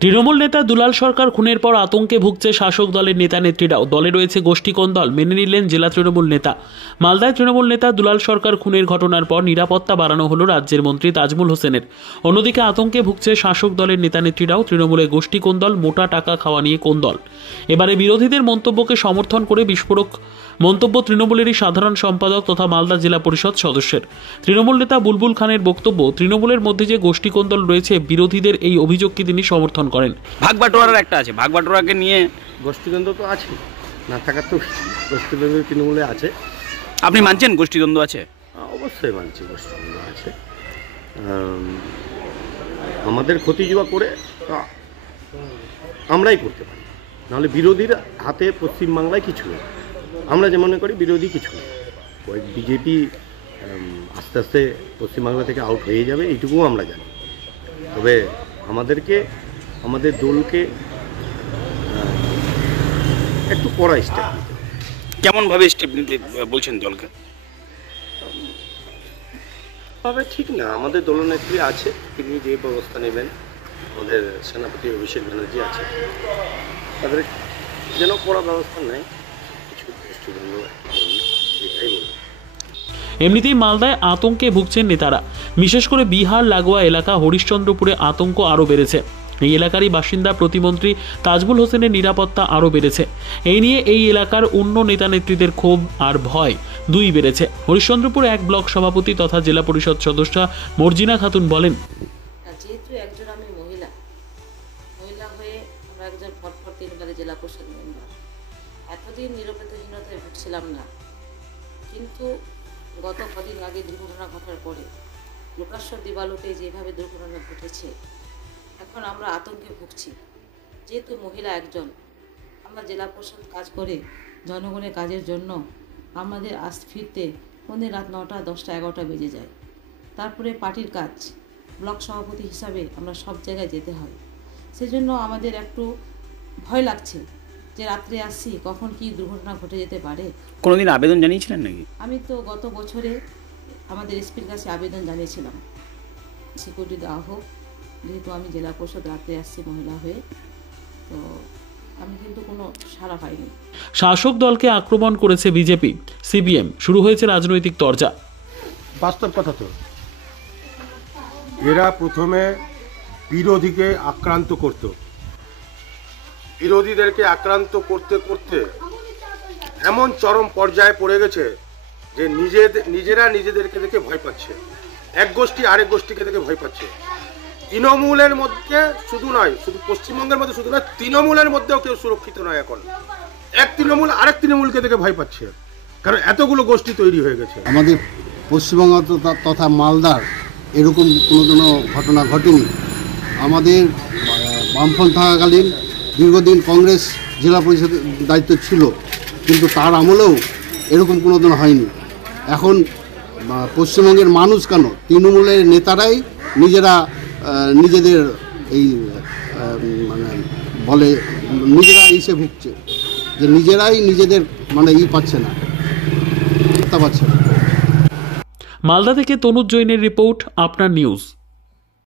তৃণমূল নেতা দুলাল সরকার খুনের পর আতঙ্কে ভুগছে শাসক দলের নেতা নেত্রীরাও। দলে রয়েছে গোষ্ঠী কোন্দল, মেনে নিলেন জেলা তৃণমূল নেতা। মালদায় তৃণমূল নেতা দুলাল সরকার খুনের ঘটনার পর নিরাপত্তা বাড়ানো হলো রাজ্যের মন্ত্রী তাজমুল হোসেনের। অন্যদিকে আতঙ্কে ভুগছে শাসক দলের নেতা নেত্রীরাও। তৃণমূলে গোষ্ঠী কোন্দল, মোটা টাকা খাওয়া নিয়ে কোন্দল। এবারে বিরোধীদের মন্তব্যকে সমর্থন করে বিস্ফোরক মন্তব্য তৃণমূলেরই সাধারণ সম্পাদক তথা মালদা জেলা পরিষদ সদস্যের। তৃণমূল নেতা বুলবুল খানের বক্তব্য, তৃণমূলের মধ্যে যে গোষ্ঠী কোন্দল রয়েছে, বিরোধীদের এই অভিযোগকে তিনি সমর্থন করেন। ভাগবাটোয়ারার একটা আছে, ভাগবাটোয়ারাকে নিয়ে গোষ্ঠীদ্বন্দ্ব তো আছে, না থাকার তো গোষ্ঠীদ্বন্দ্ব তৃণমূলে আছে। আপনি মানছেন গোষ্ঠীদ্বন্দ্ব আছে? অবশ্যই মানছি গোষ্ঠীদ্বন্দ্ব আছে। আমাদের ক্ষতি যা করে আমরাই করতে পারি, নাহলে বিরোধীর হাতে পশ্চিমবাংলায় কিছু নেই। আমরা যে মনে করি বিরোধী কিছু নেই, বিজেপি আস্তে আস্তে পশ্চিমবাংলা থেকে আউট হয়ে যাবে এইটুকুও আমরা জানি। তবে আমাদেরকে, আমাদের দলকে একটু কড়া স্টেপ নিতে। কেমনভাবে স্টেপ নিতে বলছেন দলকে? তবে ঠিক না, আমাদের দলনেত্রী আছে, তিনি যে ব্যবস্থা নেবেন, আমাদের সেনাপতি অভিষেক ব্যানার্জি আছে, তাদের যেন কড়া ব্যবস্থা নেয়। কিছু গোষ্ঠীদ্বন্দ্ব এটাই বলব। এমনিতেই মালদায় আতঙ্কে ভুগছেন নেতারা। বিশেষ করে বিহার লাগোয়া এলাকা হরিশ্চন্দ্রপুরে আতঙ্ক আরও বেড়েছে। এই এলাকারই বাসিন্দা প্রতিমন্ত্রী তাজমুল হোসেনের নিরাপত্তা আরও বেড়েছে। এই নিয়ে এই এলাকার অন্য নেতা নেত্রীদের ক্ষোভ আর ভয় দুই বেড়েছে। হরিশ্চন্দ্রপুর এক ব্লক সভাপতি তথা জেলা পরিষদ সদস্যা মর্জিনা খাতুন বলেন, যেহেতু একজন আমি মহিলা হয়ে আমরা একজন ফটফট 3 বারে জেলা পরিষদ মেম্বার, এতদিন নিরপেক্ষহীনতায় ভুগছিলাম না, কিন্তু গত কদিন আগে দুর্ঘটনা ঘটার পরে লোকেশ্বর দিবালোকে যেভাবে দুর্ঘটনা ঘটেছে, এখন আমরা আতঙ্কে ভুগছি। যেহেতু মহিলা একজন, আমরা জেলা পরিষদ কাজ করে জনগণের কাজের জন্য আমাদের আজ ফিরতে কোনদিন রাত 9টা 10টা 11টা বেজে যায়। তারপরে পার্টির কাজ, ব্লক সভাপতি হিসাবে আমরা সব জায়গায় যেতে হয়। সেজন্য আমাদের একটু ভয় লাগছে যে রাত্রে আসছি, কখন কি দুর্ঘটনা ঘটে যেতে পারে। কোনোদিন আবেদন জানিয়েছিলেন নাকি? আমি তো গত বছরে আমাদের এসপির কাছে আবেদন জানিয়েছিলাম সিকিউরিটি দেওয়া হোক, যেহেতু আমি জেলা পরিষদ রাত্রে আসছি মহিলা হয়ে, তো আমি কিন্তু কোনো সাড়া পাইনি। শাসক দলকে আক্রমণ করেছে বিজেপি, সিপিএম, শুরু হয়েছে রাজনৈতিক তরজা। বাস্তব কথা তো, এরা প্রথমে বিরোধীকে আক্রান্ত করত, বিরোধীদেরকে আক্রান্ত করতে করতে এমন চরম পর্যায়ে পড়ে গেছে যে নিজেরা নিজেদেরকে দেখে ভয় পাচ্ছে, এক গোষ্ঠী আরেক গোষ্ঠীকে দেখে ভয় পাচ্ছে। তৃণমূলের মধ্যে শুধু নয়, শুধু পশ্চিমবঙ্গের মধ্যে শুধু নয়, তৃণমূলের মধ্যেও কেউ সুরক্ষিত নয়। এখন এক তৃণমূল আরেক তৃণমূলকে দেখে ভয় পাচ্ছে, কারণ এতগুলো গোষ্ঠী তৈরি হয়ে গেছে। আমাদের পশ্চিমবঙ্গ তথা মালদার এরকম কোনো ঘটনা ঘটেনি। আমাদের বামফ্রন্ট থাকাকালীন দীর্ঘদিন কংগ্রেস জেলা পরিষদের দায়িত্ব ছিল, কিন্তু তার আমলেও এরকম কোনো দিন হয়নি। এখন পশ্চিমবঙ্গের মানুষ কেন, তৃণমূলের নেতারাই নিজেরা নিজেদের এই মানে বলে নিজেরা ইসে ভুগছে, যে নিজেরাই নিজেদের মানে পাচ্ছে না, পাচ্ছে না। মালদা থেকে তনুজ জৈনের রিপোর্ট, আপনার নিউজ।